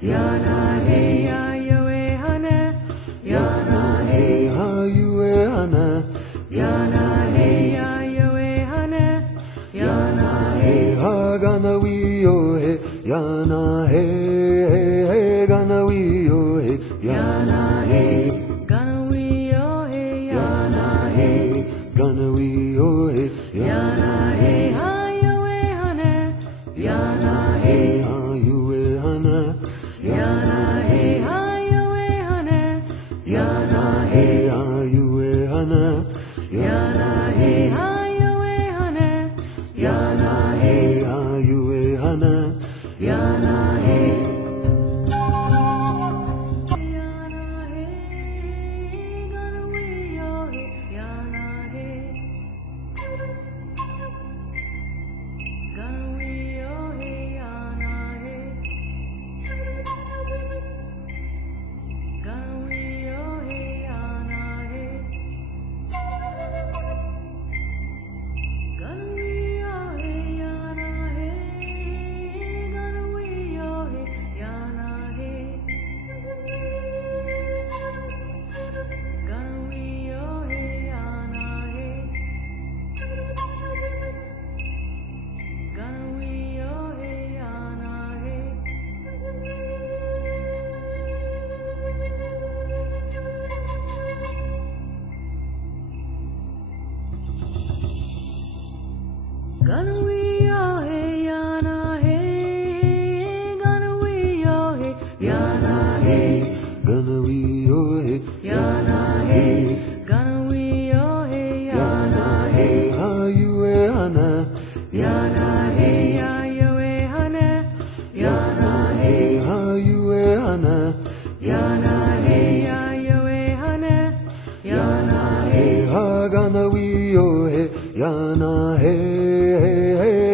yana he ya yo e hana, yana he ha you e hana, yana he ya yo e hana, yana he ha gana we yo he, yana he gana we yo he, yana he gonna we yo he yana he gana we yo he, yana he ha yo e hana, yana he ha you e hana, yana he ha yo e hana, yana he ha you e hana, yana he ha yo e hana, yana he ha you e hana, yana he gonna we yo hey yana hey gonna we yo hey yana hey gana we yo he, yana hey gonna we yo hey yana hey ha you e hana, yana hey ya yo e hana, yana hey ha you e hana, yana hey ya yo e hana, yana hey ha gana we yo he, yana he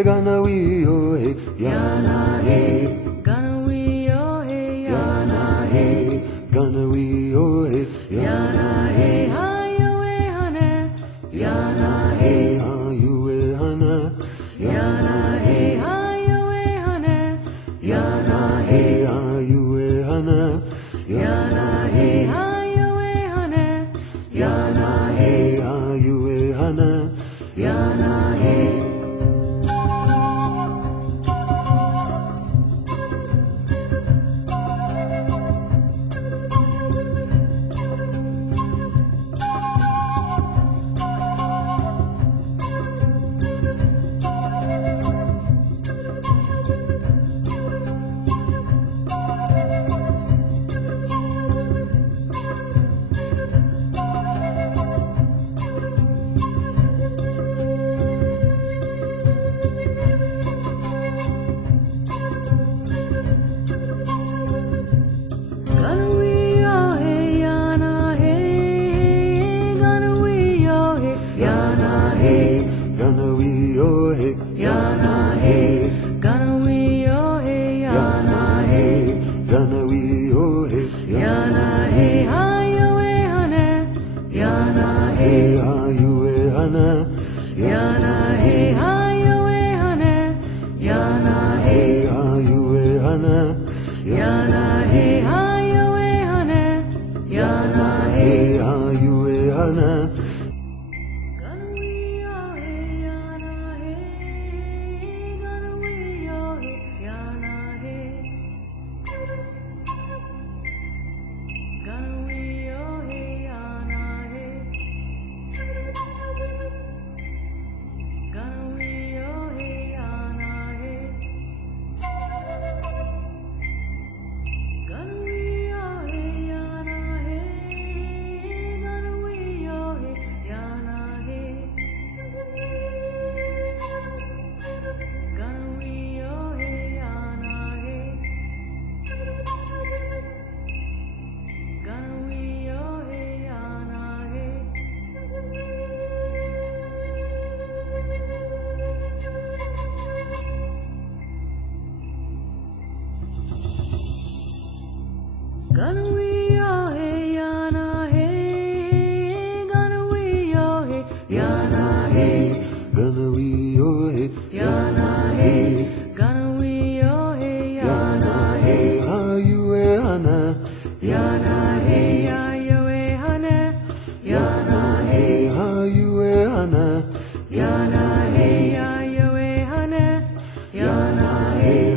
gana we yo he, yana hey gonna we yo hey yana hey gana we yo he, yana hey ha yo e hana, yana hey ha you e hana, yana hey ha yo e hana, yana hey ha you e hana, yana hey ha yo e hana, yana hey ha you e hana, yana hey gonna we yo hey yana hey gonna we yo hey yana hey gana we yo he, yana hey gonna we yo hey yana hey gana we yo he, yana hey ha yo e hana, yana hey ha you e hana, yana hey ha yo e hana, yana hey ha you e hana, yana hey ha yo e hana, yana hey ha you e hana, gonna we yo hey yana hey gonna we yo hey yana hey gonna we yo hey yana hey gonna we yo hey yana hey gonna we yo hey yana hey gonna we yo hey yana hey gonna we yo hey yana hey gonna we yo hey yana hey gonna we yo hey yana hey gonna we yo hey yana hey gana we yo he, yana hey gonna we yo hey yana hey ha you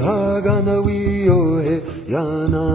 ha gana we oh hey yana